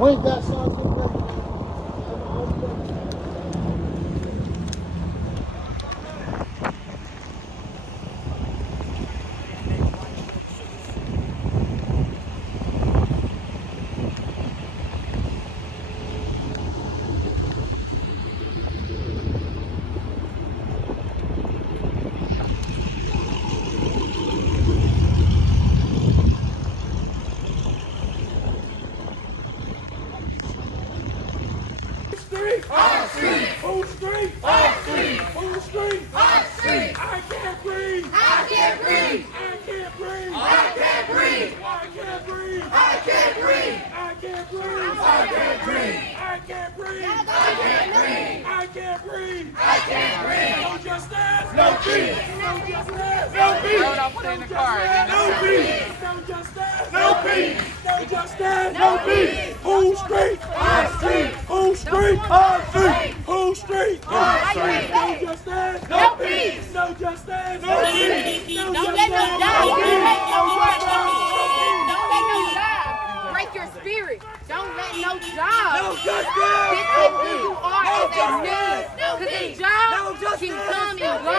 We ain't got Sergeant President. Our street! Whose street? Our street! Whose street? Our street! I can't breathe! I can't breathe! I can't breathe! I can't breathe! I can't breathe! I can't breathe! I can't breathe! I can't breathe! I can't breathe! I can't breathe! I can't breathe! I can't breathe! No justice! No peace! No justice! No peace! I'll put it in the car. No peace! No justice! No peace! No justice! No peace! Whose street? Our street! Whose street? Our street! Whose street? Our street! No justice! No peace! No justice! No peace! Don't let no die. Don't let no job break your spirit. Don't let no job. No justice! Get who you are as a man. Because a job can come and go.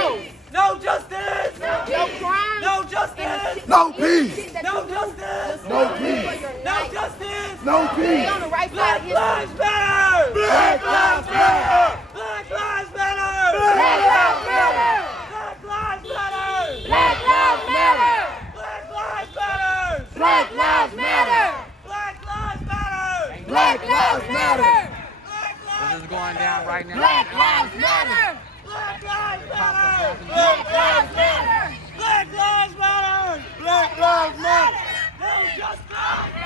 No justice! No crime. No justice! No peace! No justice! No peace! No justice! No Be peace! on the right side Black of history. lives matter! Black lives matter! Black lives matter! Black lives matter. Black lives matter! Black lives matter. Black lives matter! Black lives matter. Black lives matter! Black lives matter! This is going down right now. Black lives matter. Black lives matter! Black lives matter. Black lives matter! Black lives matter! No justice!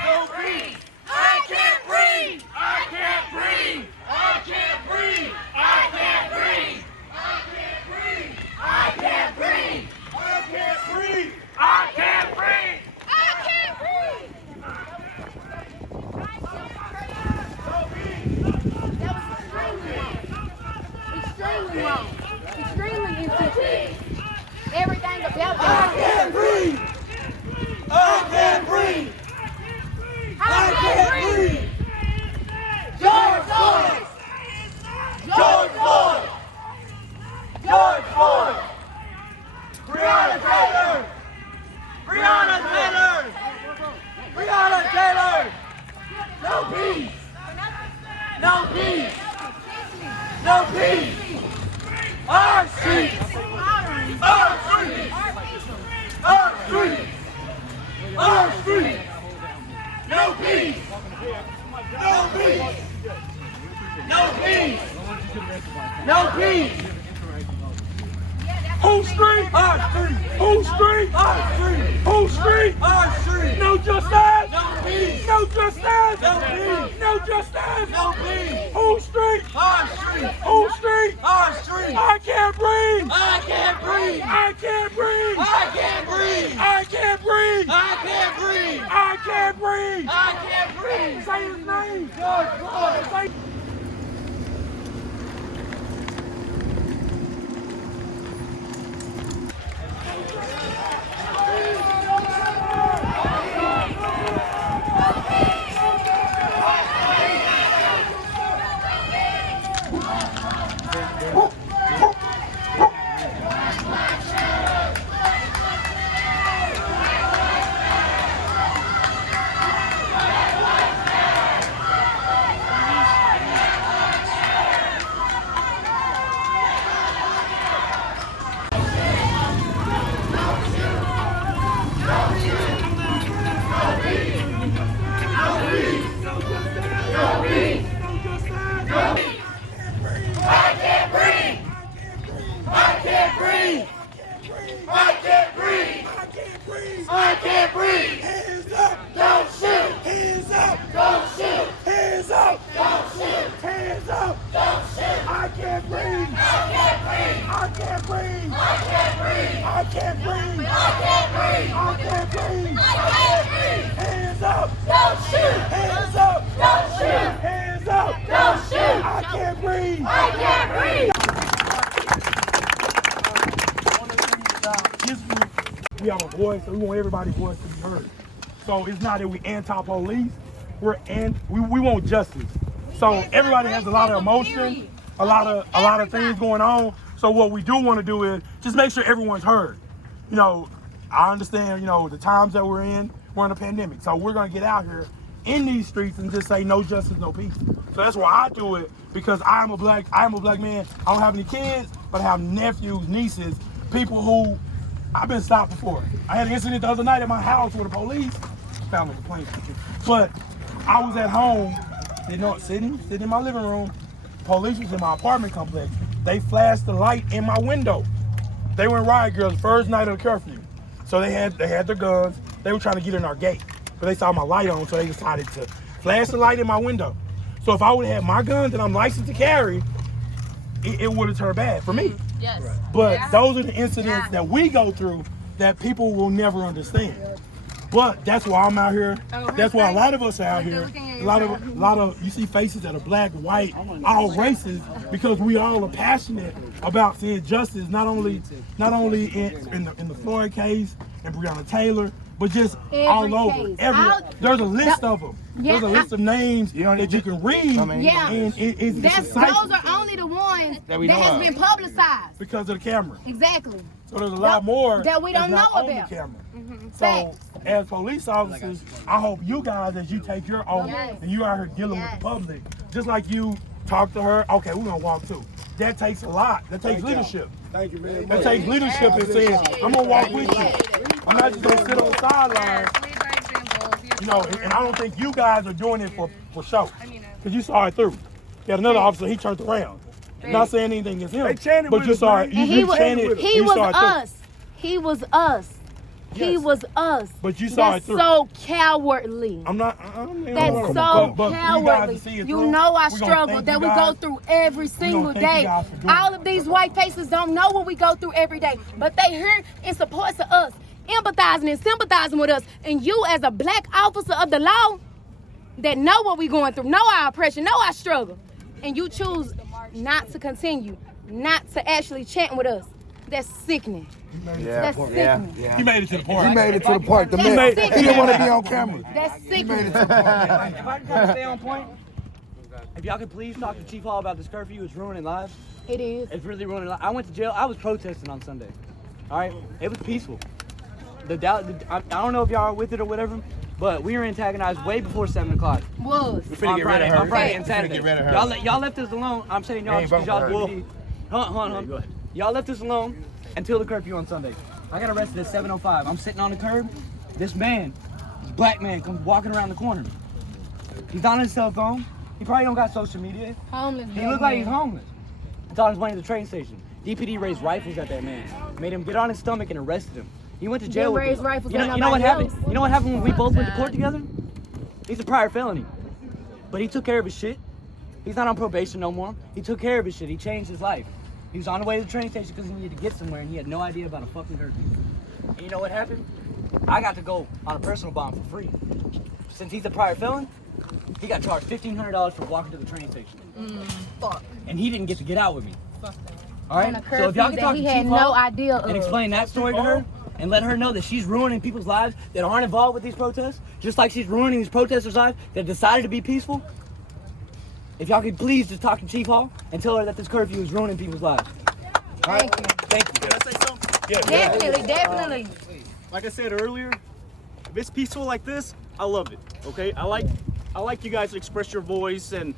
No peace! I can't breathe. I can't breathe! I can't breathe! I can't breathe! I can't breathe! I can't breathe. I can't breathe! I can't breathe! I can't breathe. Extremely wrong. Extremely insensitive. Everything about I that. can't breathe! I can't breathe! I can't breathe! George Floyd! George Floyd! George Floyd! Breonna Taylor! Breonna Taylor! Breonna Taylor! No peace! No peace! No peace! Our street! Our street! Our street! Our street! No peace! No peace! No peace! No peace! Whose street? Our street! Whose street? Our street! Whose street? Our street! No justice! No peace! No justice! No peace! No justice! No peace! Whose street? Our street! Whose street? Our street! I can't breathe! I can't breathe! I can't breathe! I can't breathe! I can't breathe! I can't breathe! I can't breathe! I can't breathe! Say his name! George Floyd! Say I can't breathe! Hands up! Don't shoot! Hands up! Don't shoot! Hands up! Don't shoot! Hands up! Don't shoot! I can't breathe! I can't breathe! I can't breathe! I can't breathe! I can't breathe! I can't breathe! I can't breathe! I can't breathe! Hands up! Don't shoot! Hands up! Don't shoot! Hands up! Don't shoot! I can't breathe! I can't breathe! We have a voice, so we want everybody's voice to be heard. So it's not that we anti-police, we want justice. So everybody has a lot of emotion, a lot of things going on. So what we do want to do is just make sure everyone's heard. You know, I understand, you know, the times that we're in a pandemic. So we're gonna get out here in these streets and just say no justice, no peace. So that's why I do it, because I'm a black man. I don't have any kids, but I have nephews, nieces, people who I've been stopped before. I had an incident the other night at my house with the police. Found a complaint. But I was at home, you know, sitting in my living room. Police was in my apartment complex. They flashed the light in my window. They were riot girls the first night of the curfew. So they had their guns. They were trying to get in our gate, but they saw my light on, so they decided to flash the light in my window. So if I would have had my gun that I'm licensed to carry, it would have turned bad for me. Yes. But those are the incidents that we go through that people will never understand. But that's why I'm out here. That's why a lot of us are out here. A lot of you see faces that are black, white, all races, because we all are passionate about seeing justice, not only in the Floyd case and Breonna Taylor, but just all over. There's a list of them. There's a list of names that you can read. Yeah. And those are only the ones that has been publicized. Because of the camera. Exactly. So there's a lot more that we don't know on about. the camera. So as police officers, I hope you guys, as you take your oath and you out here dealing with the public, just like you talk to her, okay, we're gonna walk too. That takes a lot. That takes leadership. Thank you, man. That takes leadership in saying, I'm gonna walk with you. I'm not just gonna sit on the sidelines. You know, and I don't think you guys are doing it for show. Because you saw it through. You had another officer, he turned around. Not saying anything against him, but you saw it. He was us. He was us. He was us. But you saw it through. That's so cowardly. That's so cowardly. You know our struggle that we go through every single day. All of these white faces don't know what we go through every day, but they here in support of us, empathizing and sympathizing with us. And you, as a black officer of the law that know what we going through, know our oppression, know our struggle, and you choose not to continue, not to actually chant with us. That's sickening. That's sickening. He made it to the park. He made it to the park. The man, he didn't want to be on camera. That's sickening. If I can kind of stay on point, if y'all could please talk to Chief Hall about this curfew, it's ruining lives. It is. It's really ruining lives. I went to jail. I was protesting on Sunday. All right, it was peaceful. I don't know if y'all are with it or whatever, but we were antagonized way before 7 o'clock. Was. On Friday and Saturday. Y'all left us alone. I'm saying y'all because y'all DPD. Hold on. Y'all left us alone until the curfew on Sunday. I got arrested at 7:05. I'm sitting on the curb. This man, this black man, comes walking around the corner. He's on his cell phone. He probably don't got social media. Homeless. He looked like he's homeless. He's on his way to the train station. DPD raised rifles at that man. Made him get on his stomach and arrested him. He went to jail with raise him. rifles You at know what nobody happened? You know what happened when we both went to court together? He's a prior felony. But he took care of his shit. He's not on probation no more. He took care of his shit. He changed his life. He was on the way to the train station because he needed to get somewhere and he had no idea about a fucking curfew. And you know what happened? I got to go on a personal bond for free. Since he's a prior felon, he got charged $1,500 for walking to the train station. Fuck. And he didn't get to get out with me. All On right? a So if y'all curfew can talk that to he had Chief no Hall idea and of. explain that story to her and let her know that she's ruining people's lives that aren't involved with these protests, just like she's ruining these protesters' lives that decided to be peaceful. If y'all could please just talk to Chief Hall and tell her that this curfew is ruining people's lives. Thank you. Thank you. Can I say something? Definitely. Like I said earlier, if it's peaceful like this, I love it. Okay, I like you guys to express your voice and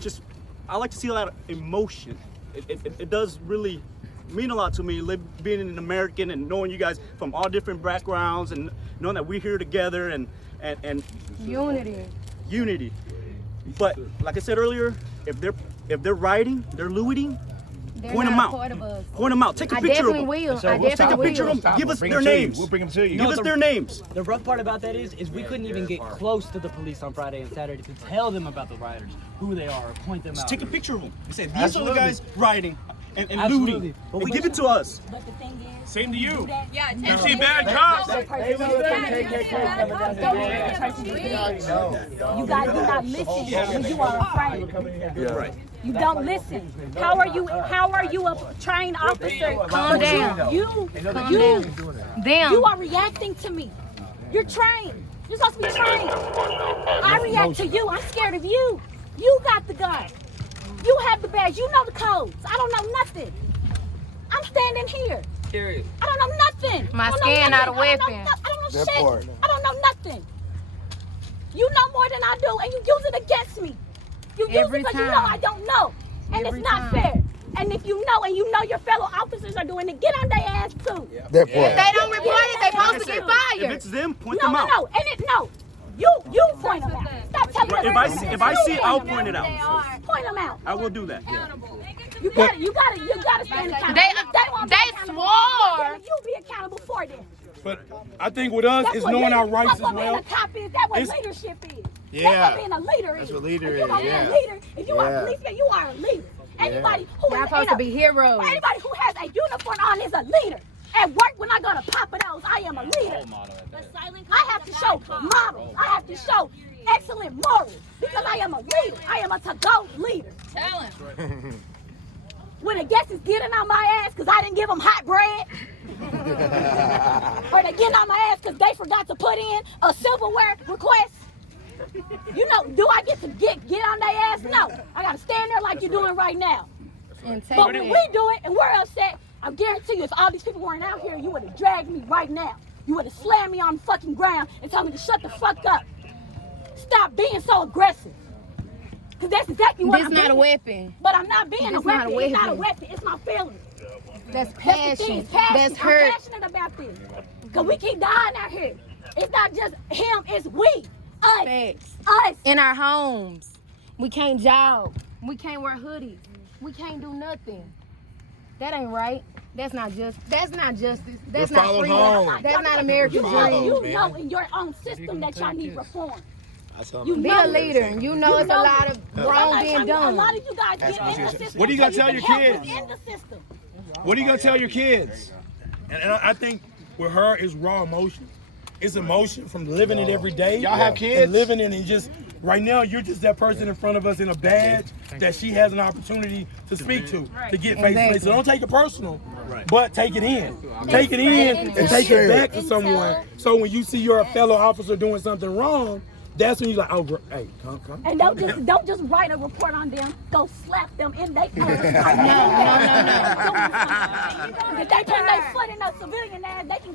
just I like to see a lot of emotion. It does really mean a lot to me, being an American and knowing you guys from all different backgrounds and knowing that we're here together and unity. But like I said earlier, if they're rioting, they're looting. Point them out. Point them out. Take a picture of them. Take a picture of them. Give us their names. We'll bring them to you. Give us their names. The rough part about that is we couldn't even get close to the police on Friday and Saturday to tell them about the rioters, who they are, or point them out. Take a picture of them. We said these are the guys rioting and Absolutely. looting. But we give it to us. But the thing is, Same to you. yeah, You see bad cops. you guys do not listen when you are afraid. Right. You don't listen. How are you a trained officer? Calm down. You Damn. are reacting to me. You're trained. You're supposed to be trained. I react to you. I'm scared of you. You got the gun. You have the badge. You know the codes. I don't know nothing. I'm standing here. Period. I don't know nothing. My I don't skin know not a nothing. I weapon. don't know That shit. part. I don't know nothing. You know more than I do, and you use it against me. You use Every it because you time. know I don't know. And Every it's not time. fair. And if you know and you know your fellow officers are doing it, get on their ass too. That part. If they don't report it, they supposed to get If fired. it's them, point No, them out. no, and no. You point them out. Stop telling Right, them. if I see it, I'll point it out. Point them out. I will do that. You gotta stand accountable. They won't be accountable, swore. then you be accountable for them. But I think with us, That's it's what knowing our leader- rights that's as what well. being a cop is. That's what It's- leadership is. Yeah. That's what being a leader is. That's what leader if you gonna is, be yeah. a leader, if you are Yeah. a police, you are a leader. Anybody who Y'all is supposed in to be heroes. Anybody who has a uniform on is a leader. At work, when I go to Papa Do's, I am a leader. I have to show models. I have to show excellent morals because I am a leader. I am a to-go leader. Tell him. When the guests is getting on my ass because I didn't give them hot bread, or they getting on my ass because they forgot to put in a silverware request, you know, do I get to get on their ass? No. I got to stand there like you're doing right now. But when we do it and we're upset, I guarantee you if all these people weren't out here, you would have dragged me right now. You would have slammed me on the fucking ground and told me to shut the fuck up. Stop being so aggressive. Because that's exactly what This I'm not a doing. weapon. But I'm not being a This weapon. not a It's not a weapon. weapon. It's my feelings. That's That's the thing. passion. It's passion. That's hurt. I'm passionate about this. Because we keep dying out here. It's not just him, it's we. Us. Facts. Us. In our homes. We can't jog. We can't wear hoodies. We can't do nothing. That ain't right. That's not justice. That's We're not followed freedom. home. That's not American You dream. know in your own system that y'all need reform. You Be know a leader. You know it's a lot of wrong being A done. lot of you guys get in the system. What are you gonna so tell can your help kids? within the system. What are you gonna tell your kids? And I think with her, it's raw emotion. It's emotion from living it every day. Y'all have kids? And living it and just, right now, you're just that person in front of us in a badge that she has an opportunity to speak to get face to face. So don't take it personal, but take it in. Take it in and take it back to someone. So when you see your fellow officer doing something wrong, that's when you're like, oh, hey, come. And don't just write a report on them. Go slap them in their face. No. If they put their foot in a civilian ass, they can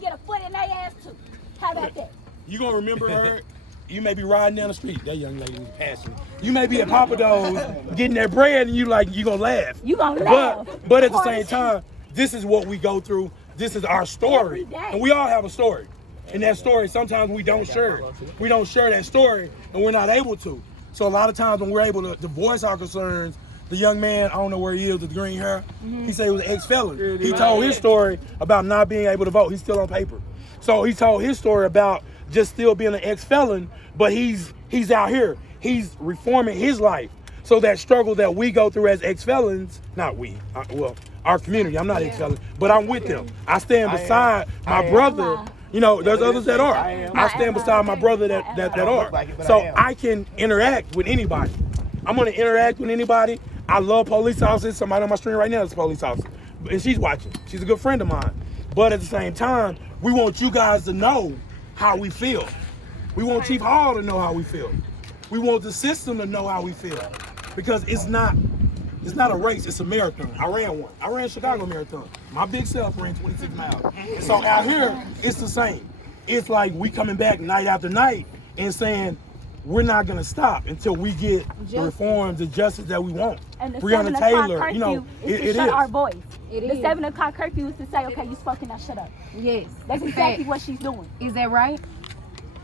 get a foot in their ass too. How about that? You gonna remember her. You may be riding down the street. That young lady was passionate. You may be at Papa Do's getting that bread, and you gonna laugh. You gonna laugh. But at the same time, this is what we go through. This is our story, Every day. and we all have a story. And that story, sometimes we don't share it. We don't share that story, and we're not able to. So a lot of times when we're able to voice our concerns, the young man, I don't know where he is with the green hair, he said he was an ex-felon. He told his story about not being able to vote. He's still on paper. So he told his story about just still being an ex-felon, but he's out here. He's reforming his life. So that struggle that we go through as ex-felons, not we, our community, I'm not ex-felon, but I'm with them. I stand beside my brother. You know, there's others that are. I stand beside my brother that are. So I can interact with anybody. I'm gonna interact with anybody. I love police officers. Somebody on my screen right now is a police officer. And she's watching. She's a good friend of mine. But at the same time, we want you guys to know how we feel. We want Chief Hall to know how we feel. We want the system to know how we feel. Because it's not a race, it's a marathon. I ran one. I ran Chicago Marathon. My big self ran 26 miles. So out here, it's the same. It's like we coming back night after night and saying, we're not gonna stop until we get the reforms, the justice that we want. And the Breonna 7 o'clock Taylor, curfew you know, is to it shut is. our voice. It The is. 7 o'clock curfew is to say, okay, you spoken, now shut up. Yes. That's exactly what she's doing. Is that right?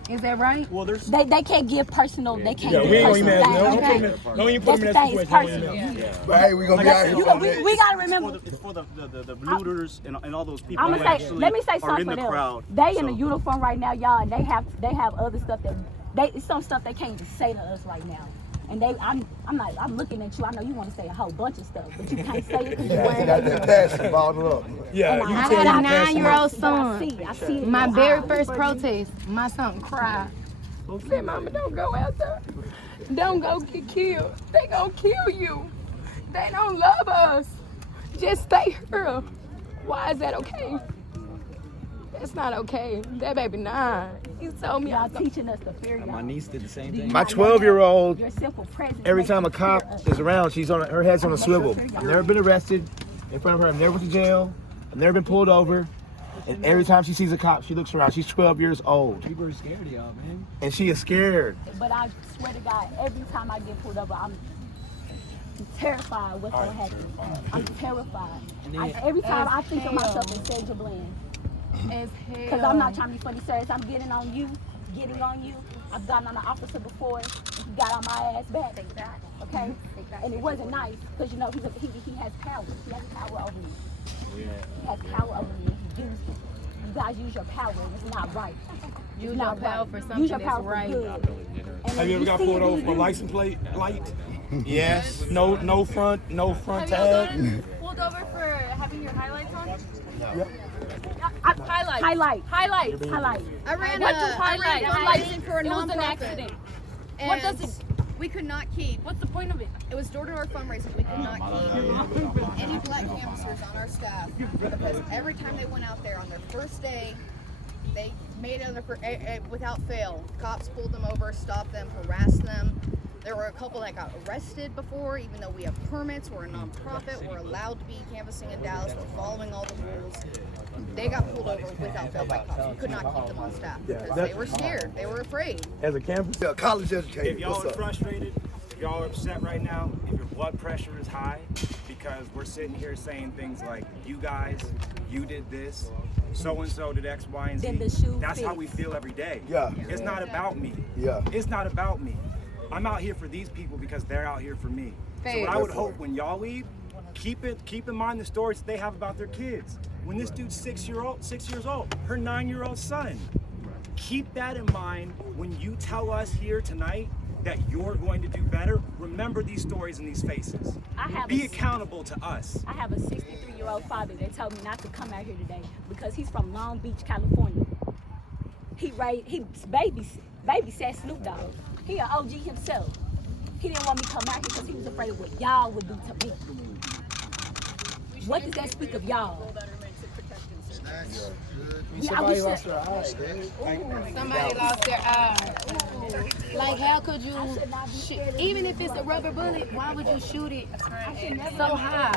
Is that right? Well, there's They can't give personal. They can't Yeah, give we ain't gonna personal. even things. don't even put him in That's that the thing, situation. it's personal. But hey, we gonna be out here. We gotta remember. it's for the looters and all those people I'm who gonna say, actually let me say are something in for the them. crowd. They in So- a uniform right now, y'all, and they have other stuff that it's some stuff they can't even say to us right now. And I'm looking at you. I know you want to say a whole bunch of stuff, but you can't say it because you're They wearing got that that passion bottled up. Yeah, And you I can got tell a you a passionate. 9-year-old I son. see it. My in your very eyes. first protest, my son cried. Said, Mama, don't go out there. Don't go get killed. They gonna kill you. They don't love us. Just stay here. Why is that okay? It's not okay. That baby 9. He told me Y'all teaching us to fear y'all. My niece did the same thing. My 12-year-old, Your simple presence every makes time a you cop fear us. is around, her head's on a swivel. I've never been arrested in front of her. I've never went to jail. I've never been pulled over. And every time she sees a cop, she looks around. She's 12 years old. People are scared of y'all, man. And she is scared. But I swear to God, every time I get pulled over, I'm terrified what's going to happen. I'm terrified. Every time I think of myself as Sandra Bland. As hell. Because I'm not trying to be funny, serious. I'm getting on you. I've gotten on an officer before, and he got on my ass back. Okay? And it wasn't nice, because he has power. He has power over me. He has power over me. He used it. You guys use your power, and it's not right. Use your power for something Use your that's power for right. good. And Have you ever got pulled over for a license plate light? Yes. No front tag. Pulled over for having your highlights on? Yep. Highlight. I ran What a do highlight? license for a It was an nonprofit. accident. What does it? We could not keep. What's the point of it? It was door-to-door fundraising. We could not keep any black canvassers on our staff because every time they went out there on their first day, they made it without fail. Cops pulled them over, stopped them, harassed them. There were a couple that got arrested before, even though we have permits. We're a nonprofit. We're allowed to be canvassing in Dallas. We're following all the rules. They got pulled over without fail by cops. We could not keep them on staff because they were scared. They were afraid. As a campus. Yeah, college educated. If y'all are frustrated, if y'all are upset right now, if your blood pressure is high, because we're sitting here saying things like, you guys, you did this, so-and-so did X, Y, and Then the Z. shoe That's how fits. we feel every day. Yeah. It's not about me. Yeah. It's not about me. I'm out here for these people because they're out here for me. So what I would hope when y'all leave, keep in mind the stories they have about their kids. When this dude's 6 years old, her 9-year-old son. Keep that in mind when you tell us here tonight that you're going to do better. Remember these stories and these faces. Be accountable to us. I have a 63-year-old father that told me not to come out here today because he's from Long Beach, California. He babysat Snoop Dogg. He an OG himself. He didn't want me to come out here because he was afraid of what y'all would do to me. What does that speak of y'all? Somebody lost their eye. Somebody lost their eye. Like, how could you shoot? Even if it's a rubber bullet, why would you shoot it so high?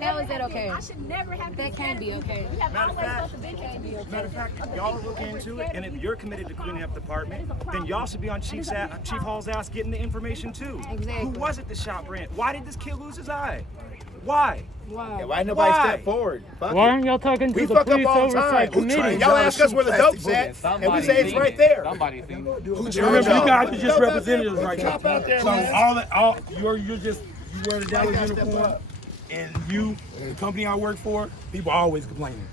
How is that okay? I should never have That can't be okay. We have Matter of always fact, felt the bench to be okay. Matter of fact, if y'all are looking into it, and if you're committed to cleaning up the department, then y'all should be on Chief Hall's ass getting the information too. Exactly. Who was it that shot Brent? Why did this kid lose his eye? Why? Yeah, why nobody step forward? Fuck Why it. aren't y'all talking to We the fuck up police all the oversight time. committee? Y'all ask us where the dope's at, and we say it's right there. Somebody seen it. Remember, you guys are just representatives right now. So you wear the Dallas uniform, and the company I work for, people are always complaining.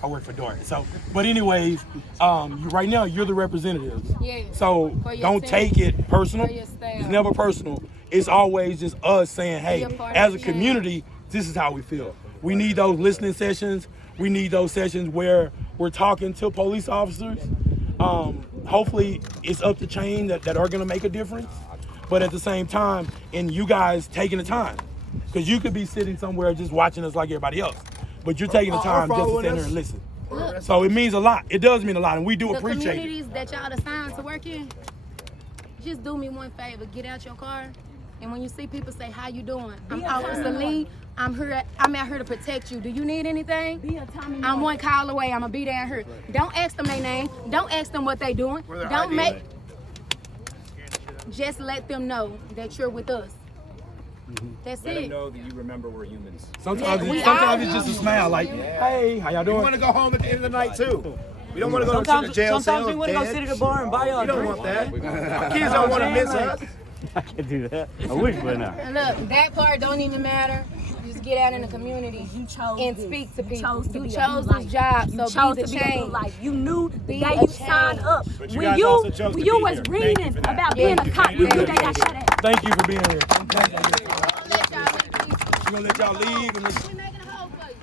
I work for Dart. So, but anyways, right now you're the representatives. Yeah. So For your don't staff. take it personal. For your staff. It's never personal. It's always just us saying, hey, You're part as of a the community, this is how we feel. We need those listening sessions. We need those sessions where we're talking to police officers. Hopefully it's up the chain that are gonna make a difference. But at the same time, and you guys taking the time. Because you could be sitting somewhere just watching us like everybody else. But you're taking the time just to sit there and listen. So it means a lot. It does mean a lot, and we do The appreciate it. communities that y'all assigned to work in, just do me one favor. Get out your car, and when you see people say, how you doing? I'm Officer Lee. I'm out here to protect you. Do you need anything? I'm one call away. I'm going to be down here. Don't ask them their name. Don't ask them what they doing. Don't make... Just let them know that you're with us. That's Let them it. know that you remember we're humans. Sometimes we it's are just a smile like, hey, how y'all We doing? want to go home at the end of the night too. We don't want to go to the jail cell. Sometimes we want to go sit at a bar and buy y'all a We don't drink. want that. Our kids don't want to miss us. I can do that. I wish, but not. And look, that part don't even matter. Just get out in the community and speak to people. You chose this job, so be the change. You knew the Be day a you signed up. But you When guys you also chose to be was here. Thank you reading for that. about being a cop, you knew they got shot at. Thank you for being here. Let y'all leave. We're going to let y'all leave. And We making a hole for you.